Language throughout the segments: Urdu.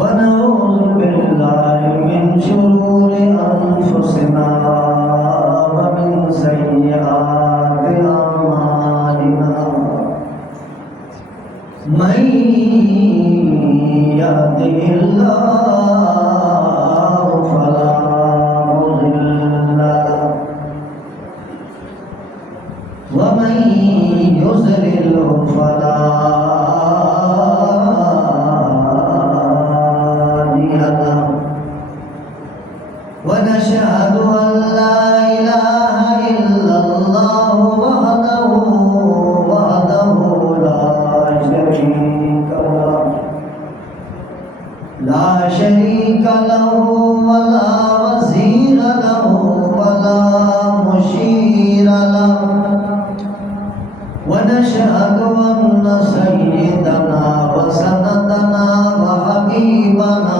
ونعوذ بالله من شرور أنفسنا ومن سيئات أعمالنا من يهده الله فلا مضل له ومن يضلل فلا هادي له ونشهد أن لا إله إلا الله وحده لا شريك له ولا وزير له ولا مشير له ونشهد أن سيدنا وسندنا وحبيبنا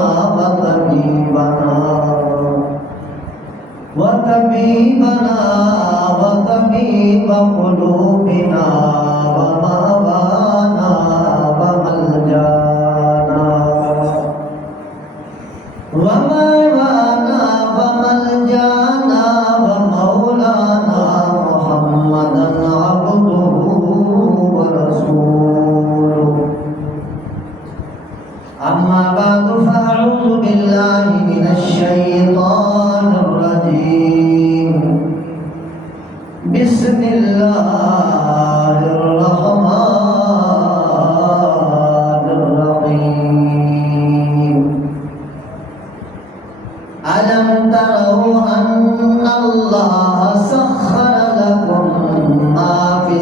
وطبيب قلوبنا ومولانا وملجانا ومولانا محمدا عبده ورسوله أما بعد فأعوذ بالله من الشيطان الرجيم بسم الله الرحمن الرحيم ألم تروا أن الله سخر لكم ما في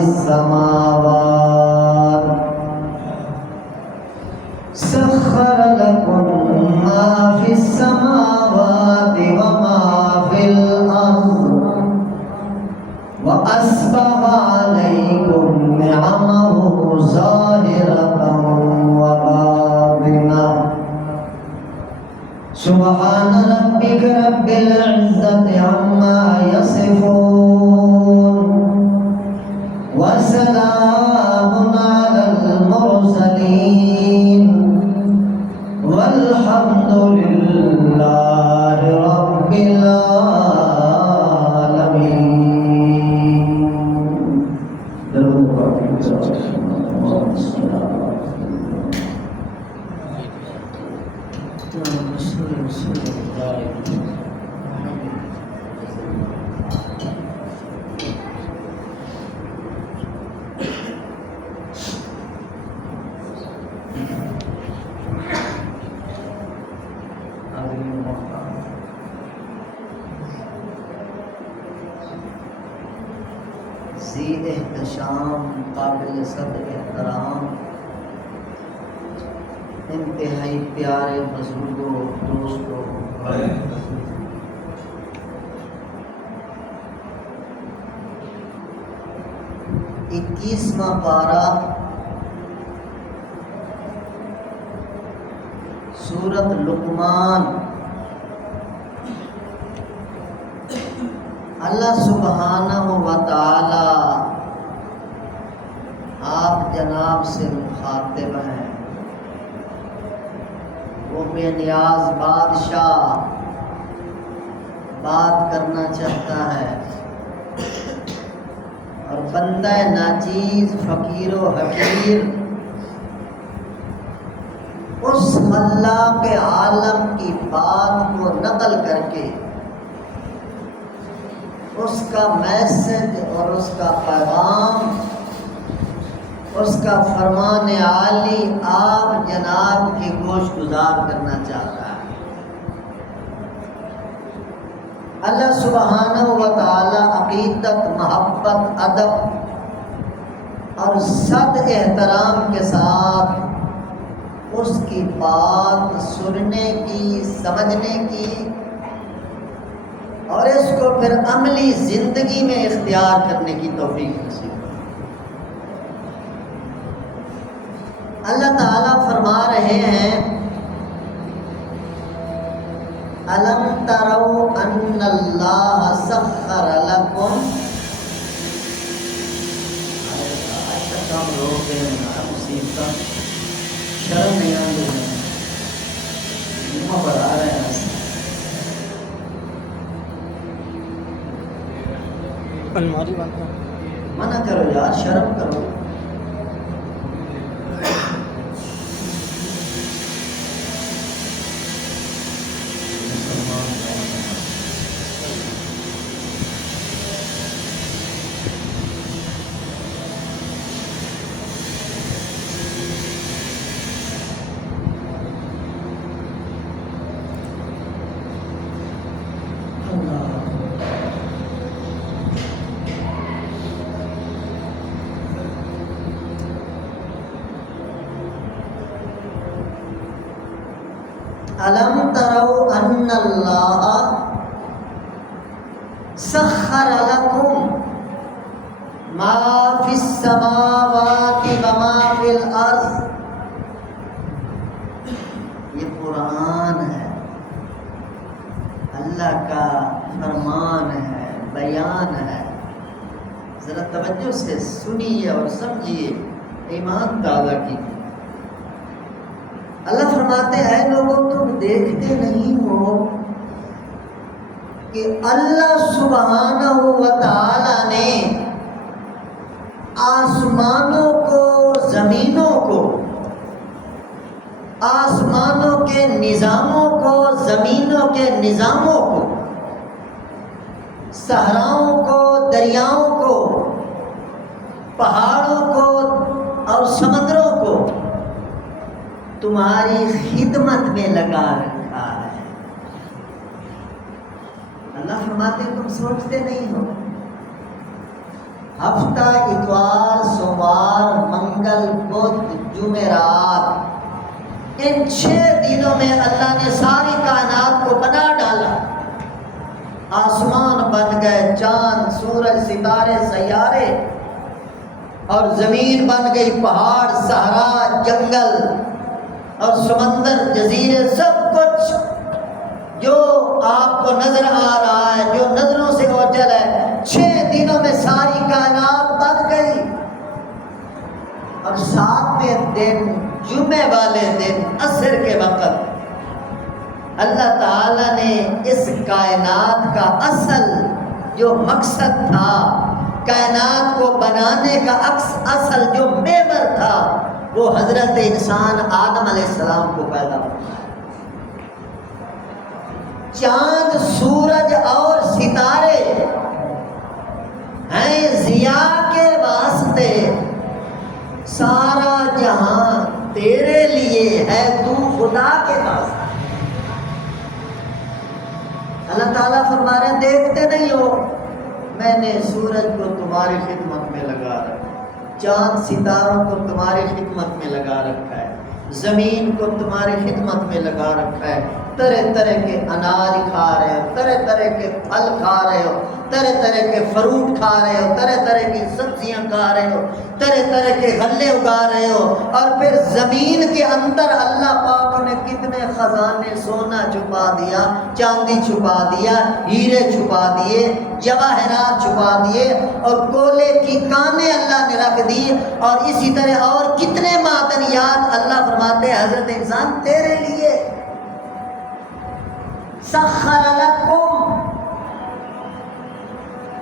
السماوات وما في الأرض وأسبغ عليكم نعمه ظاهرة وباطنة سبحان ربك رب العزة عما يصفون وسلام على المرسلين والحمد لله رب العالمين. ذی احتشام قابل صد احترام انتہائی پیارے بزرگوں دوستوں 21واں پارہ سورۃ لقمان. اللہ سبحانہ و تعالی آپ جناب سے مخاطب ہیں. وہ بے نیاز بادشاہ بات کرنا چاہتا ہے اور بندہ ناچیز فقیر و حقیر اس خلاق عالم کی بات کو نقل کر کے اس کا میسج اور اس کا پیغام، اس کا فرمان عالی آپ جناب کی گوش گزار کرنا چاہتا ہے. اللہ سبحانہ و تعالی عقیدت، محبت، ادب اور صد احترام کے ساتھ اس کی بات سننے کی، سمجھنے کی اور اس کو پھر عملی زندگی میں اختیار کرنے کی توفیق نصیب. اللہ تعالیٰ فرما رہے ہیں الم تروا ان اللہ سخر لکم. شرم نہیں آتی ہے. الماری بند کر. منع کرو یار، شرم کرو. الم تروا ان اللہ سخر لکم ما فی السماوات وما فی الارض. یہ قرآن ہے، اللہ کا فرمان ہے، بیان ہے. ذرا توجہ سے سنیے اور سمجھیے، ایمان تازہ کیجیے. اللہ فرماتے ہیں لوگوں تم دیکھتے نہیں ہو کہ اللہ سبحانہ و تعالی نے آسمانوں کو، زمینوں کو، آسمانوں کے نظاموں کو، زمینوں کے نظاموں کو، صحراؤں کو، دریاؤں کو، پہاڑوں کو اور سمندروں کو تمہاری خدمت میں لگا رکھا ہے. اللہ فرماتے تم سوچتے نہیں ہو. ہفتہ، اتوار، سوموار، منگل، بدھ، جمعرات، ان 6 دنوں میں اللہ نے ساری کائنات کو بنا ڈالا. آسمان بن گئے، چاند، سورج، ستارے، سیارے، اور زمین بن گئی پہاڑ، صحرا، جنگل اور سمندر، جزیرے، سب کچھ جو آپ کو نظر آ رہا ہے، جو نظروں سے اوجھل ہے. 6 دنوں میں ساری کائنات بن گئی. اور 7ویں دن، جمعے والے دن، عصر کے وقت اللہ تعالیٰ نے اس کائنات کا اصل جو مقصد تھا، کائنات کو بنانے کا اصل جو محور تھا، وہ حضرت انسان آدم علیہ السلام کو پیدا کرنا. چاند، سورج اور ستارے ہیں ضیاء کے واسطے. سارا جہاں تیرے لیے ہے، تو خدا کے واسطے. اللہ تعالیٰ فرما رہے ہیں دیکھتے نہیں ہو، میں نے سورج کو تمہاری خدمت میں لگا رکھا، چاند ستاروں کو تمہاری خدمت میں لگا رکھا ہے، زمین کو تمہاری خدمت میں لگا رکھا ہے. طرح طرح کے اناج کھا رہے ہو، طرح طرح کے پھل کھا رہے ہو، طرح طرح کے فروٹ کھا رہے ہو، طرح طرح کی سبزیاں کھا رہے ہو، طرح طرح کے غلے اگا رہے ہو. اور پھر زمین کے اندر اللہ پاک نے کتنے خزانے، سونا چھپا دیا، چاندی چھپا دیا، ہیرے چھپا دیے، جواہرات چھپا دیے، اور کولے کی کانیں اللہ نے رکھ دی. اور اسی طرح اور کتنے معدنیات. اللہ فرماتے ہیں حضرت انسان تیرے لیے. سخر لکم،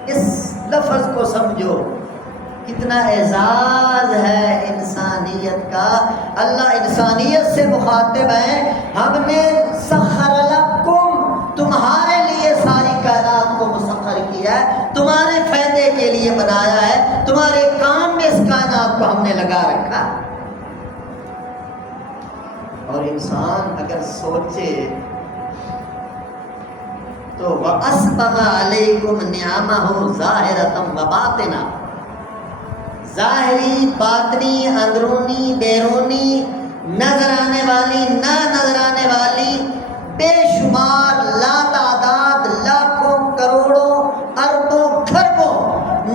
اس لفظ کو سمجھو کتنا اعزاز ہے انسانیت کا. اللہ انسانیت سے مخاطب ہے. ہم نے سخر لکم، تمہارے لیے ساری کائنات کو مسخر کیا ہے، تمہارے فائدے کے لیے بنایا ہے، تمہارے کام میں اس کائنات کو ہم نے لگا رکھا. اور انسان اگر سوچے تو وَأَسْبَغَ عَلَيْكُمْ نِعَمَهُ ظَاهِرَةً وَبَاطِنًا، ظاہری، باطنی، اندرونی، بیرونی، نظر آنے والی، نہ نظر آنے والی، بے شمار، لا تعداد، لاکھوں، کروڑوں، اربوں، کھربوں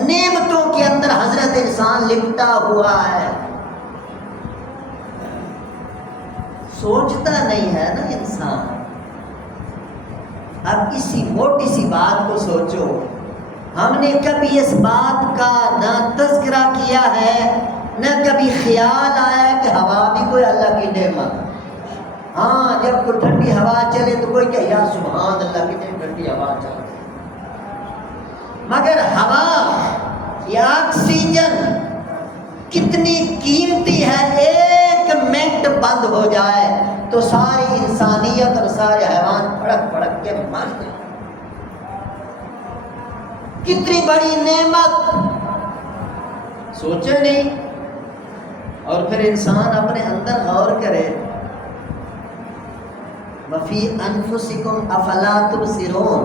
نعمتوں کے اندر حضرت انسان لپٹا ہوا ہے. سوچتا نہیں ہے نا انسان. اب اسی موٹی سی بات کو سوچو، ہم نے کبھی اس بات کا نہ تذکرہ کیا ہے، نہ کبھی خیال آیا کہ ہوا بھی کوئی اللہ کی نعمت. ہاں جب کوئی ٹھنڈی ہوا چلے تو کوئی کہ یا سبحان اللہ کتنی ٹھنڈی ہوا چل رہی. مگر ہوا یا آکسیجن کتنی قیمتی ہے، ایک منٹ بند ہو جائے تو ساری انسانیت اور سارے حیوان پھڑک پھڑک کے مر جائیں۔ کتنی بڑی نعمت سوچے نہیں۔ اور پھر انسان اپنے اندر غور کرے، وفی انفسکم افلا تبصرون،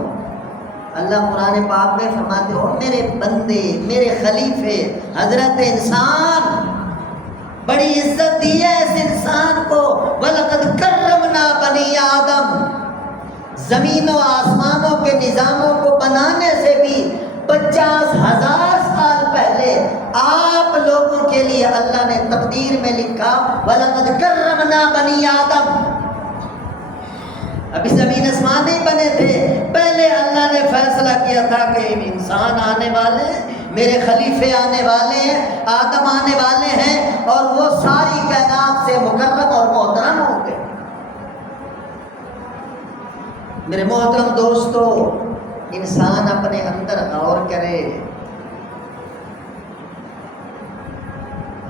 اللہ قرآن پاک میں فرماتے ہو میرے بندے، میرے خلیفے حضرت انسان، بڑی عزت دی ہے اس انسان کو، وَلَقَدْ كَرَّمْنَا بَنِي آدم، زمین و آسمانوں کے نظاموں کو بنانے سے بھی 50,000 سال پہلے آپ لوگوں کے لیے اللہ نے تقدیر میں لکھا وَلَقَدْ كَرَّمْنَا بَنِي آدم۔ ابھی زمین آسمان نہیں بنے تھے، پہلے اللہ نے فیصلہ کیا تھا کہ انسان آنے والے ہیں، میرے خلیفے آنے والے ہیں، آدم آنے والے ہیں، اور وہ ساری کائنات سے مکرم اور محترم ہوں گے۔ میرے محترم دوستو، انسان اپنے اندر غور کرے،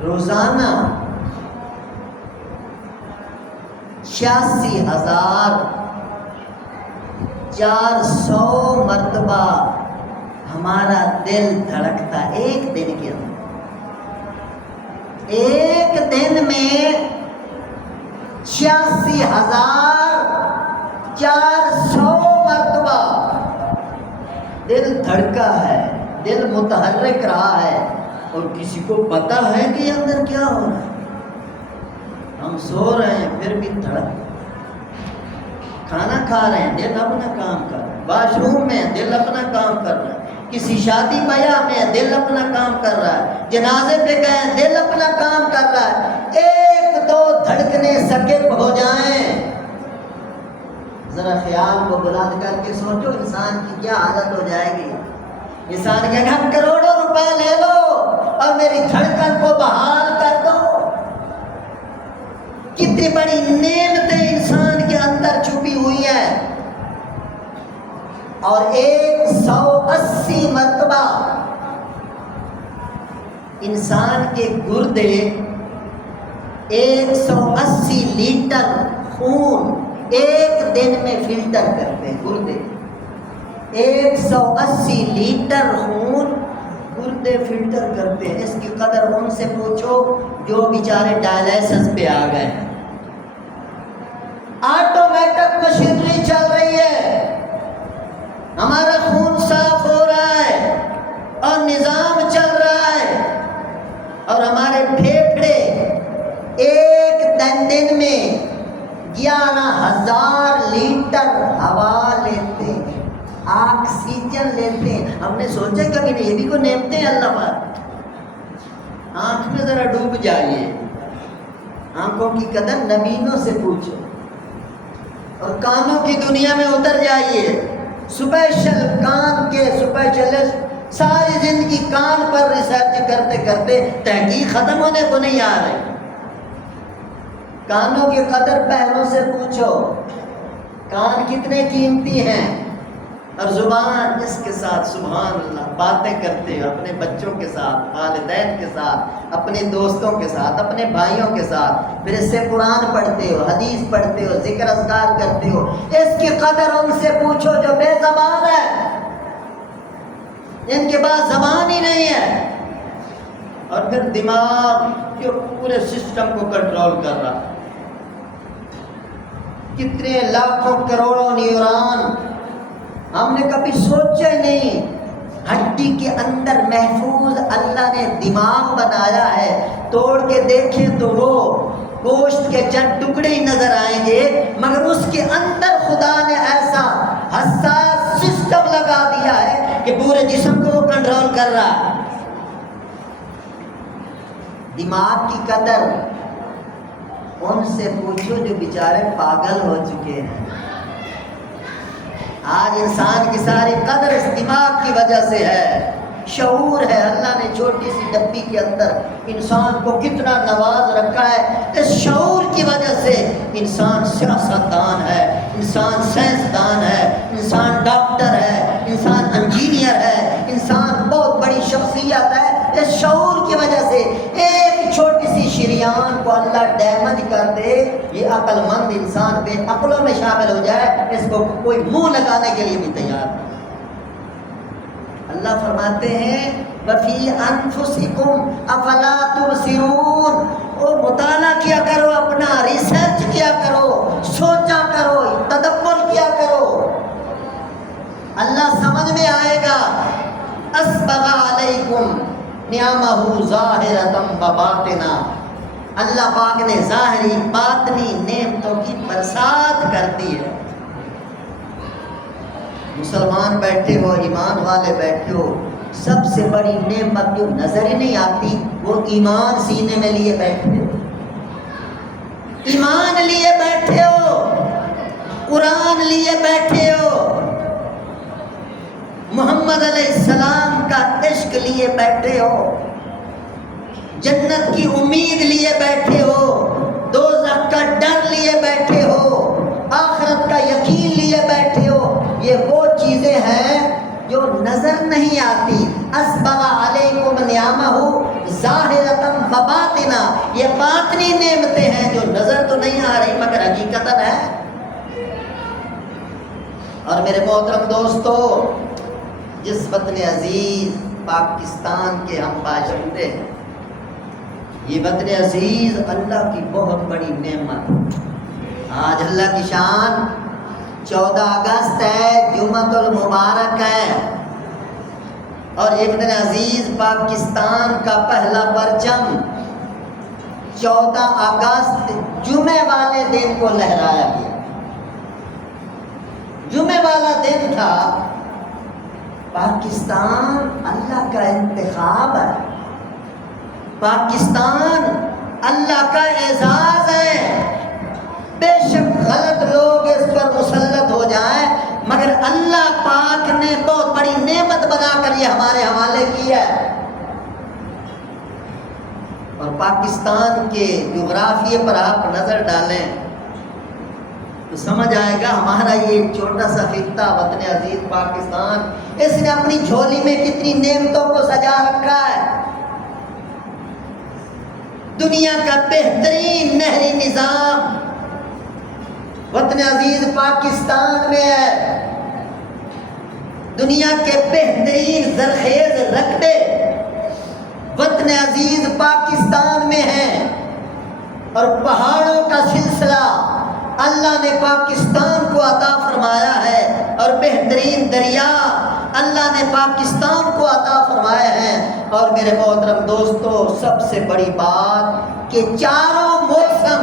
روزانہ 86,400 مرتبہ ہمارا دل دھڑکتا ہے ایک دن کے اندر۔ ایک دن میں 86,400 مرتبہ دل دھڑکا ہے، دل متحرک رہا ہے، اور کسی کو پتا ہے کہ یہ اندر کیا ہو رہا ہے؟ ہم سو رہے ہیں پھر بھی دھڑک، کھانا کھا رہے ہیں دل اپنا کام کر رہا ہے، واش روم میں دل اپنا کام کر رہا ہے، کسی شادی بیاہ میں دل اپنا کام کر رہا ہے، جنازے پہ گئے دل اپنا کام کر رہا ہے۔ ایک دو دھڑکنے سکپ ہو جائیں، ذرا خیال کو بلند کر کے سوچو انسان کی کیا حالت ہو جائے گی۔ انسان کے گھر کروڑوں روپے لے لو اور میری دھڑکن کو بحال کر دو۔ کتنی بڑی نعمتیں انسان کے اندر چھپی ہوئی ہیں، اور 180 مرتبہ انسان کے گردے 180 لیٹر خون ایک دن میں فلٹر کرتے ہیں۔ گردے 180 لیٹر خون گردے فلٹر کرتے ہیں۔ اس کی قدر ان سے پوچھو جو بیچارے ڈائلیسس پہ آ گئے ہیں۔ آٹومیٹک مشینری چل رہی ہے، ہمارا خون صاف ہو رہا ہے اور نظام چل رہا ہے، اور ہمارے پھیپھڑے ایک دن میں 11,000 لیٹر ہوا لیتے ہیں، آکسیجن لیتے ہیں۔ ہم نے سوچا کبھی نہیں، یہ بھی کوئی نعمتیں اللہ پاک۔ آنکھ میں ذرا ڈوب جائیے، آنکھوں کی قدر نبینوں سے پوچھو، اور کانوں کی دنیا میں اتر جائیے، اسپیشل کان کے اسپیشلسٹ ساری زندگی کان پر ریسرچ کرتے کرتے تحقیق ختم ہونے کو نہیں آ رہی۔ کانوں کی قدر پہلوں سے پوچھو، کان کتنے قیمتی ہیں، اور زبان اس کے ساتھ سبحان اللہ باتیں کرتے ہو اپنے بچوں کے ساتھ، والدین کے ساتھ، اپنے دوستوں کے ساتھ، اپنے بھائیوں کے ساتھ، پھر اس سے قرآن پڑھتے ہو، حدیث پڑھتے ہو، ذکر اذکار کرتے ہو۔ اس کی قدر ان سے پوچھو جو بے زبان ہے، ان کے پاس زبان ہی نہیں ہے، اور پھر دماغ جو پورے سسٹم کو کنٹرول کر رہا، کتنے لاکھوں کروڑوں نیورون ہم نے کبھی سوچا ہی نہیں۔ ہڈی کے اندر محفوظ اللہ نے دماغ بنایا ہے، توڑ کے دیکھیں تو وہ گوشت کے چند ٹکڑے ہی نظر آئیں گے، مگر اس کے اندر خدا نے ایسا حساس سسٹم لگا دیا ہے کہ پورے جسم کو وہ کنٹرول کر رہا ہے۔ دماغ کی قدر ان سے پوچھو جو بیچارے پاگل ہو چکے ہیں۔ آج انسان کی ساری قدر اس دماغ کی وجہ سے ہے۔ شعور ہے، اللہ نے چھوٹی سی ڈبی کے اندر انسان کو کتنا نواز رکھا ہے، اس شعور کی وجہ سے انسان سیاستدان ہے، انسان سائنسدان ہے، انسان ڈاکٹر ہے، انسان انجینئر ہے، انسان کی وجہ سے ایک چھوٹی سی شریان کو اللہ ڈیمیج کر دے، یہ عقل مند انسان بے عقلوں میں شامل ہو جائے، اس کو کوئی منہ لگانے کے لیے بھی تیار نہیں۔ اللہ فرماتے ہیں وَفِي أَنفُسِكُمْ أَفَلَا تُبْصِرُونَ، او مطالعہ کیا کرو، اپنا ریسرچ کیا کرو، سوچا کرو، تدبر کیا کرو، اللہ سمجھ میں آئے گا۔ أَسْبَغَ عَلَيْكُمْ نِعَمَهُ ظَاهِرَةً وَبَاطِنًا، اللہ پاک نے ظاہری باطنی نعمتوں کی برسات کر دی ہے۔ مسلمان بیٹھے ہو، ایمان والے بیٹھے ہو، سب سے بڑی نعمت جو نظر ہی نہیں آتی وہ ایمان سینے میں لیے بیٹھے ہو، ایمان لیے بیٹھے ہو، قرآن لیے بیٹھے ہو، محمد علیہ السلام کا عشق لیے بیٹھے ہو، جنت کی امید لیے بیٹھے ہو، دوزخ کا ڈر لیے بیٹھے ہو، آخرت کا یقین لیے بیٹھے ہو۔ یہ وہ چیزیں ہیں جو نظر نہیں آتی۔ اسبغ علیکم نعمہ ظاہرۃ وباطنہ، یہ باطنی نعمتیں ہیں جو نظر تو نہیں آ رہی مگر حقیقتاً ہے۔ اور میرے محترم دوستو، جس وطن عزیز پاکستان کے ہم باشندے ہیں، یہ وطن عزیز اللہ کی بہت بڑی نعمت۔ آج اللہ کی شان 14 اگست ہے، جمعۃ المبارک ہے، اور یہ وطن عزیز پاکستان کا پہلا پرچم 14 اگست جمعے والے دن کو لہرایا گیا۔ جمعے والا دن تھا۔ پاکستان اللہ کا انتخاب ہے، پاکستان اللہ کا اعزاز ہے۔ بے شک غلط لوگ اس پر مسلط ہو جائیں مگر اللہ پاک نے بہت بڑی نعمت بنا کر یہ ہمارے حوالے کی ہے۔ اور پاکستان کے جغرافیے پر آپ نظر ڈالیں تو سمجھ آئے گا ہمارا یہ چھوٹا سا خطہ وطن عزیز پاکستان، اس نے اپنی جھولی میں کتنی نعمتوں کو سجا رکھا ہے۔ دنیا کا بہترین نہری نظام وطن عزیز پاکستان میں ہے، دنیا کے بہترین زرخیز رقبے وطن عزیز پاکستان میں ہیں، اور پہاڑوں کا سلسلہ اللہ نے پاکستان کو عطا فرمایا ہے، اور بہترین دریا اللہ نے پاکستان کو عطا فرمایا ہے۔ اور میرے محترم دوستو، سب سے بڑی بات کہ چاروں موسم،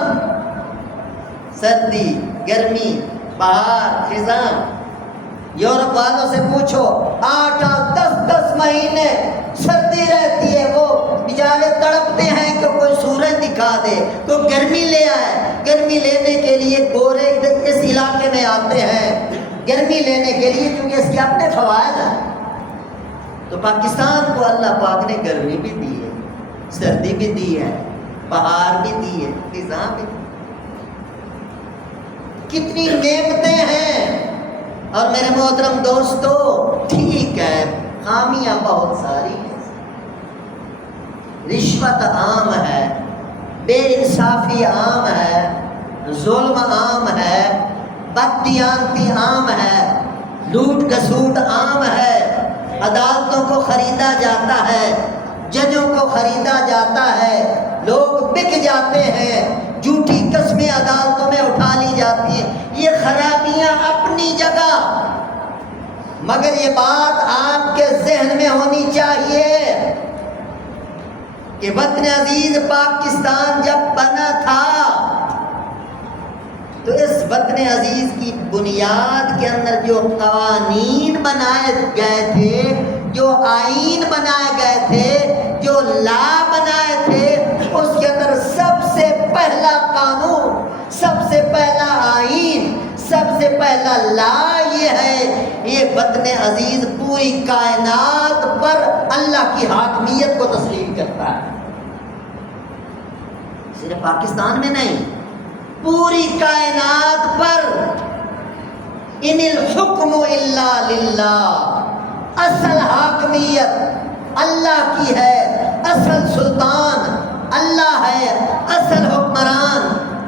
سردی، گرمی، بہار، خزاں، یورپ والوں سے پوچھو 8-10 مہینے سردی رہتی ہے، وہ بیچارے تڑپتے ہیں کہ کوئی سورج دکھا دے، کوئی گرمی لے آئے۔ گرمی لینے کے لیے گورے اس علاقے میں آتے ہیں گرمی لینے کے لیے، کیونکہ اس کے اپنے فوائد ہیں۔ تو پاکستان کو اللہ پاک نے گرمی بھی دی ہے، سردی بھی دی ہے، بہار بھی دی ہے، خزاں بھی دی ہے، کتنی نعمتیں ہیں۔ اور میرے محترم دوستو، ٹھیک ہے خامیاں بہت ساری ہیں، رشوت عام ہے، بے انصافی عام ہے، ظلم عام ہے، بددیانتی عام ہے، لوٹ کسوٹ عام ہے، عدالتوں کو خریدا جاتا ہے، ججوں کو خریدا جاتا ہے، لوگ بک جاتے ہیں، جھوٹی قسمیں عدالتوں میں اٹھا لی جاتی ہیں۔ یہ خرابیاں اپنی جگہ، مگر یہ بات آپ کے ذہن میں ہونی چاہیے کہ وطن عزیز پاکستان جب بنا تھا تو اس وطن عزیز کی بنیاد کے اندر جو قوانین بنائے گئے تھے، جو آئین بنائے گئے تھے، جو لا بنائے تھے، اس کے اندر سب سے پہلا قانون، سب سے پہلا آئین، سب سے پہلا لا یہ ہے، یہ وطن عزیز پوری کائنات پر اللہ کی حاکمیت کو تسلیم کرتا ہے، صرف پاکستان میں نہیں، پوری کائنات پر۔ ان الحکم الا للہ، اصل حاکمیت اللہ کی ہے، اصل سلطان اللہ ہے، اصل حکمران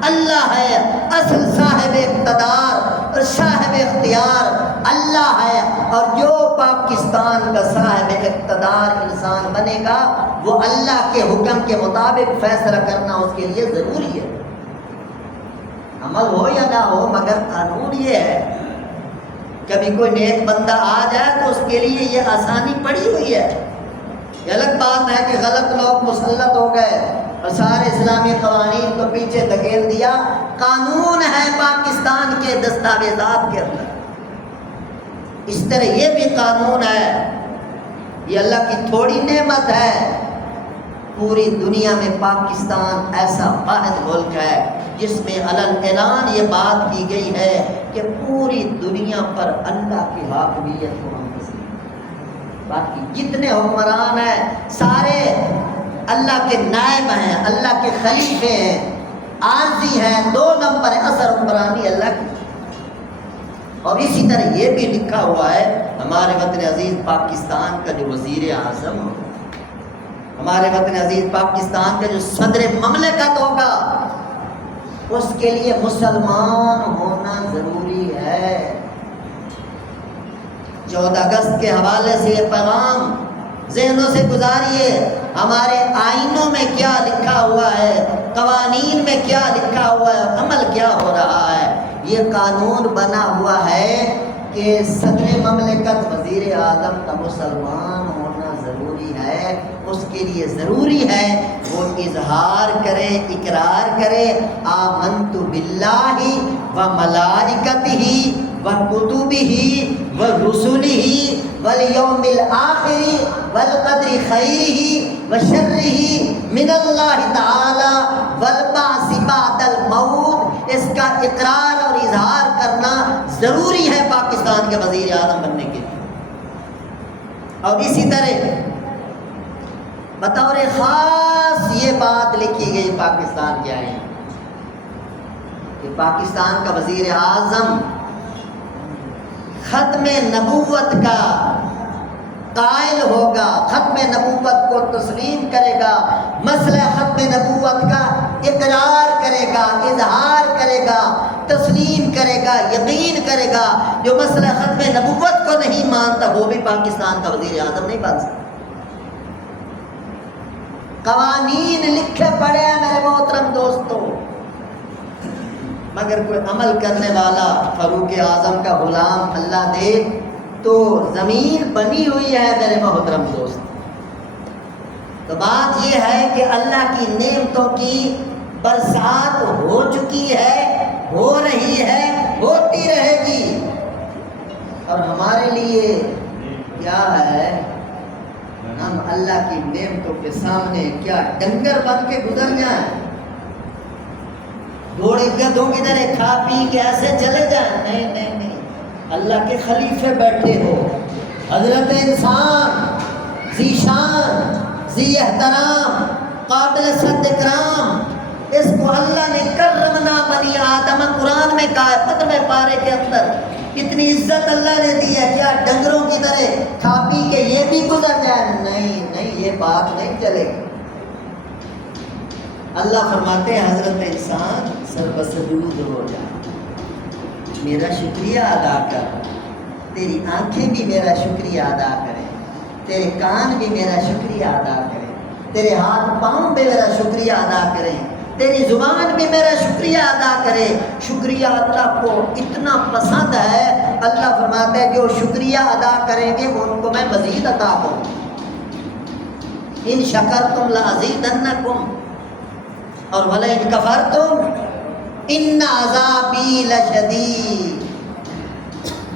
اللہ ہے، اصل صاحب اقتدار اور صاحب اختیار اللہ ہے، اور جو پاکستان کا صاحب اقتدار انسان بنے گا وہ اللہ کے حکم کے مطابق فیصلہ کرنا اس کے لیے ضروری ہے، عمل ہو یا نہ ہو، مگر قانون یہ ہے کبھی کوئی نیک بندہ آ جائے تو اس کے لیے یہ آسانی پڑی ہوئی ہے۔ یہ الگ بات ہے کہ غلط لوگ مسلط ہو گئے اور سارے اسلامی قوانین کو پیچھے دھکیل دیا۔ قانون ہے پاکستان کے دستاویزات کے اندر، اس طرح یہ بھی قانون ہے، یہ اللہ کی تھوڑی نعمت ہے۔ پوری دنیا میں پاکستان ایسا واحد ملک ہے جس میں علن اعلان یہ بات کی گئی ہے کہ پوری دنیا پر اللہ کی حاکمیت کو ہم تسلیم کریں۔ باقی جتنے حکمران ہیں سارے اللہ کے نائب ہیں، اللہ کے خلیفے ہیں، عارضی ہیں، 2 نمبر ہے، اثر حکمرانی اللہ کی۔ اور اسی طرح یہ بھی لکھا ہوا ہے ہمارے وطن عزیز پاکستان کا جو وزیر اعظم ہوگا، ہمارے وطن عزیز پاکستان کا جو صدر مملکت ہوگا، اس کے لیے مسلمان ہونا ضروری ہے۔ 14 اگست کے حوالے سے یہ پیغام ذہنوں سے گزاریے، ہمارے آئینوں میں کیا لکھا ہوا ہے، قوانین میں کیا لکھا ہوا ہے، عمل کیا ہو رہا ہے۔ یہ قانون بنا ہوا ہے کہ صدر مملکت وزیر اعظم کا مسلمان ہونا ضروری ہے، اس کے لیے ضروری ہے وہ اظہار کرے، اقرار کرے آمنت باللہ و ملائکتہ و کتبہ و رسلہ والیوم الآخر والقدر خیرہ و شرہ من اللہ تعالی والبعث بعد الموت۔ اس کا اقرار اور اظہار کرنا ضروری ہے پاکستان کے وزیر اعظم بننے کے لیے۔ اور اسی طرح بطور خاص یہ بات لکھی گئی پاکستان کے آئین کہ پاکستان کا وزیر اعظم ختم نبوت کا قائل ہوگا، ختم نبوت کو تسلیم کرے گا، مسئلہ ختم نبوت کا اقرار کرے گا، اظہار کرے گا، تسلیم کرے گا، یقین کرے گا۔ جو مسئلہ ختم نبوت کو نہیں مانتا وہ بھی پاکستان کا وزیر اعظم نہیں بن سکتا۔ قوانین لکھے پڑے ہیں میرے محترم دوستو، مگر کوئی عمل کرنے والا فاروق اعظم کا غلام اللہ دے تو زمین بنی ہوئی ہے میرے محترم دوست۔ تو بات یہ ہے کہ اللہ کی نعمتوں کی برسات ہو چکی ہے، ہو رہی ہے، ہوتی رہے گی، اور ہمارے لیے کیا ہے، ہم اللہ کی نعمتوں کے سامنے کیا ڈنگر بن کے گزر جائیں، گھوڑے گدھوں کی طرح کھا پی کے ایسے چلے جائیں؟ نہیں نہیں نہیں، اللہ کے خلیفے بیٹھے ہو، حضرت انسان ذی شان، ذی احترام، قابل صد اکرام، اس کو اللہ نے کرمنا بنی آدم قرآن میں کہا ہے 15 پارے کے اندر، اتنی عزت اللہ نے دی ہے، کیا ڈنگروں کی طرح کھا پی کے یہ بھی گزر جائے؟ نہیں نہیں، یہ بات نہیں چلے گی۔ اللہ فرماتے ہیں حضرت انسان سربسجود ہو جائے، میرا شکریہ ادا کر، تیری آنکھیں بھی میرا شکریہ ادا کریں، تیرے کان بھی میرا شکریہ ادا کریں، تیرے ہاتھ پاؤں بھی میرا شکریہ ادا کریں، تیری زبان بھی میرا شکریہ ادا کرے۔ شکریہ اللہ کو اتنا پسند ہے، اللہ فرماتا ہے جو شکریہ ادا کریں گے ان کو میں مزید عطا کروں، ان شکرتم لازیدنکم اور ولئن کفرتم ان عذابی لشدید۔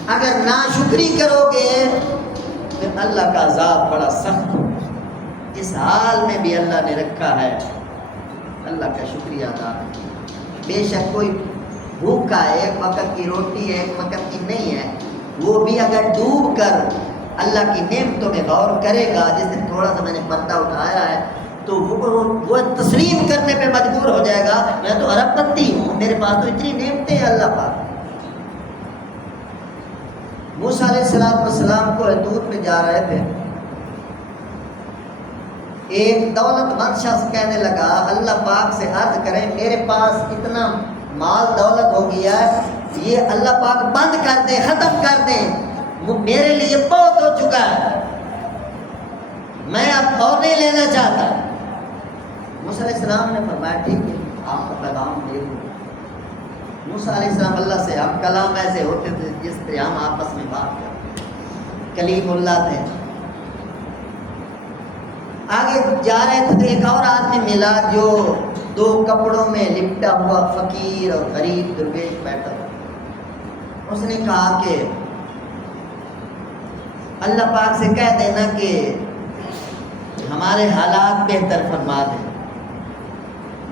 اگر ناشکری کرو گے پھر اللہ کا عذاب بڑا سخت ہوگا۔ اس حال میں بھی اللہ نے رکھا ہے، اللہ کا شکریہ ادا کریں۔ بے شک کوئی بھوکا ہے، ایک وقت کی روٹی ہے، ایک وقت کی نہیں ہے، وہ بھی اگر ڈوب کر اللہ کی نعمتوں میں غور کرے گا، جس دن تھوڑا سا میں نے پردہ اٹھایا ہے تو وہ تسلیم کرنے پہ مجبور ہو جائے گا، میں تو ارب پتی ہوں، میرے پاس تو اتنی نعمتیں ہیں اللہ پاک۔ موسیٰ علیہ السلام کو حدود میں جا رہے تھے، ایک دولت مند شخص کہنے لگا اللہ پاک سے عرض کریں میرے پاس اتنا مال دولت ہو گیا ہے، یہ اللہ پاک بند کر دے، ختم کر دے، وہ میرے لیے بہت ہو چکا ہے، میں اب اور نہیں لینا چاہتا۔ موسیٰ علیہ السلام نے فرمایا ٹھیک ہے آپ کا پیغام دے دو۔ موسیٰ علیہ السلام اللہ سے، اب کلام ایسے ہوتے تھے جس طرح ہم آپس میں بات کرتے، کلیم اللہ تھے۔ آگے جا رہے تھے تو ایک اور آدمی ملا جو 2 کپڑوں میں لپٹا ہوا فقیر اور غریب درویش بیٹھا تھا۔ اس نے کہا کہ اللہ پاک سے کہہ دینا کہ ہمارے حالات بہتر فرما دیں،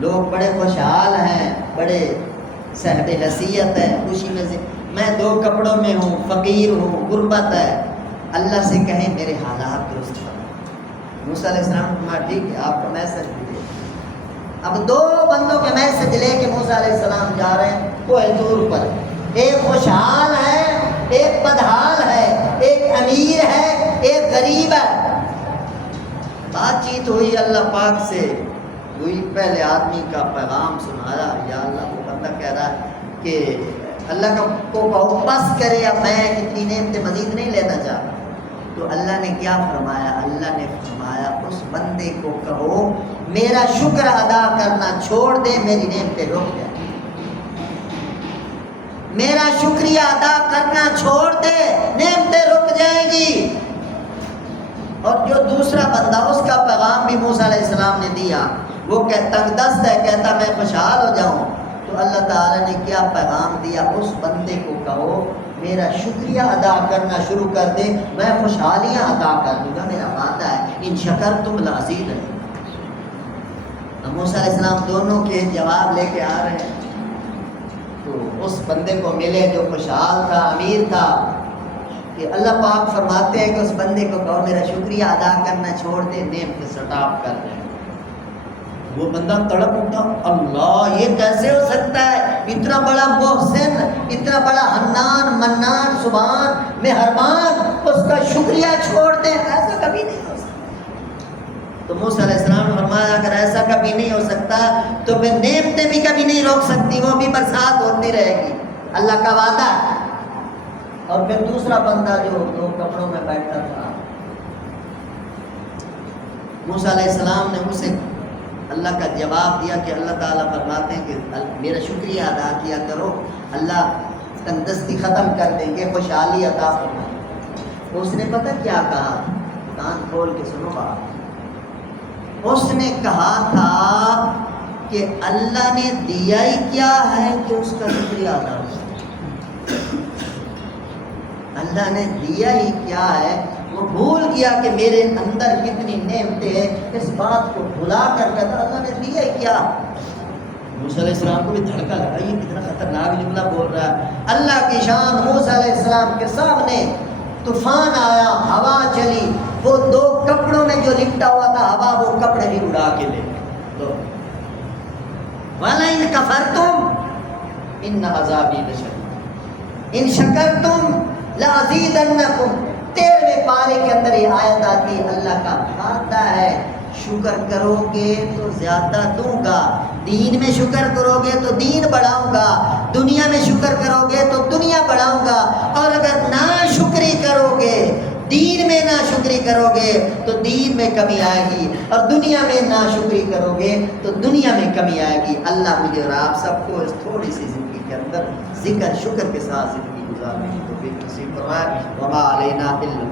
لوگ بڑے خوشحال ہیں، بڑے صاحب حیثیت ہے، خوشی میں سے، میں 2 کپڑوں میں ہوں، فقیر ہوں، غربت ہے، اللہ سے کہیں میرے حالات درست کریں۔ موسیٰ علیہ السلام کو کہا ٹھیک ہے آپ کا میسج دیجیے۔ اب 2 بندوں کے میسج لے کے موسیٰ علیہ السلام جا رہے ہیں کوہ طور پر، ایک خوشحال ہے، ایک بدحال ہے، ایک امیر ہے، ایک غریب ہے۔ بات چیت ہوئی اللہ پاک سے، ہوئی، پہلے آدمی کا پیغام سنایا، یا اللہ وہ بندہ کہہ رہا ہے کہ اللہ کا کو کہو بس کرے، اب میں اتنی نعمتیں مزید نہیں لینا چاہتا۔ تو اللہ نے کیا فرمایا؟ اللہ نے فرمایا اس بندے کو کہو میرا شکر ادا کرنا چھوڑ دے، میری نعمتیں رک جائیں، میرا شکریہ ادا کرنا چھوڑ دے، نعمتیں رک جائیں گی۔ اور جو دوسرا بندہ، اس کا پیغام بھی موسیٰ علیہ السلام نے دیا، وہ تنگ دست ہے، کہتا میں خوشحال ہو جاؤں، تو اللہ تعالیٰ نے کیا پیغام دیا؟ اس بندے کو کہو میرا شکریہ ادا کرنا شروع کر دے، میں خوشحالیاں عطا کر دوں گا، میرا وعدہ ہے ان شکرتم لازیدنکم۔ موسیٰ علیہ السلام دونوں کے جواب لے کے آ رہے ہیں، تو اس بندے کو ملے جو خوشحال تھا، امیر تھا، کہ اللہ پاک فرماتے ہیں کہ اس بندے کو کہو میرا شکریہ ادا کرنا چھوڑ دے، نعمت سٹاپ کر دے۔ وہ بندہ تڑپ اٹھا، اللہ یہ کیسے ہو سکتا ہے؟ اتنا بڑا محسن، اتنا بڑا حنان منان سبحان مہربان، اس کا شکریہ چھوڑ دیں، ایسا کبھی نہیں ہو سکتا۔ تو موسیٰ علیہ السلام نے فرمایا اگر ایسا کبھی نہیں ہو سکتا تو پھر نعمتیں بھی کبھی نہیں روک سکتی، وہ بھی برسات ہوتی رہے گی، اللہ کا وعدہ ہے۔ اور پھر دوسرا بندہ جو 2 کپڑوں میں بیٹھا تھا، موسیٰ علیہ السلام نے اسے اللہ کا جواب دیا کہ اللہ تعالیٰ فرماتے ہیں کہ میرا شکریہ ادا کیا کرو، اللہ تندرستی ختم کر دیں گے، خوشحالی عطا فرمائیں۔ اس نے پتہ کیا کہا؟ کان کھول کے سنو بات۔ اس نے کہا تھا کہ اللہ نے دیا ہی کیا ہے کہ اس کا شکریہ ادا کرو، اللہ نے دیا ہی کیا ہے، وہ بھول گیا کہ میرے اندر کتنی نعمتیں ہیں، اس بات کو بھلا کر کہتا اللہ نے دیا ہی کیا۔ موسیٰ علیہ السلام کو بھی دھڑکا لگا، یہ کتنا خطرناک جملہ بول رہا ہے۔ اللہ کی شان، موسیٰ علیہ السلام کے سامنے طوفان آیا، ہوا چلی، وہ 2 کپڑوں میں جو لپٹا ہوا تھا ہوا وہ کپڑے بھی اڑا کے لے گئے۔ وَلَئِن كَفَرْتُمْ إِنَّ عَذَابِي لَشَدِيدٌ إِن شَكَرْتُمْ لَأَزِيدَنَّكُمْ۔ 13ویں پارے کے اندر یہ آیت آتی ہے، اللہ کا وعدہ ہے شکر کرو گے تو زیادہ دوں گا، دین میں شکر کرو گے تو دین بڑھاؤں گا، دنیا میں شکر کرو گے تو دنیا بڑھاؤں گا، اور اگر ناشکری کرو گے، دین میں ناشکری کرو گے تو دین میں کمی آئے گی، اور دنیا میں ناشکری کرو گے تو دنیا میں کمی آئے گی۔ اللہ مجھے اور آپ سب کو اس تھوڑی سی زندگی کے اندر ذکر شکر کے ساتھ زندگی گزارنے کی توفیق نصیب فرمائے۔ وما علینا الا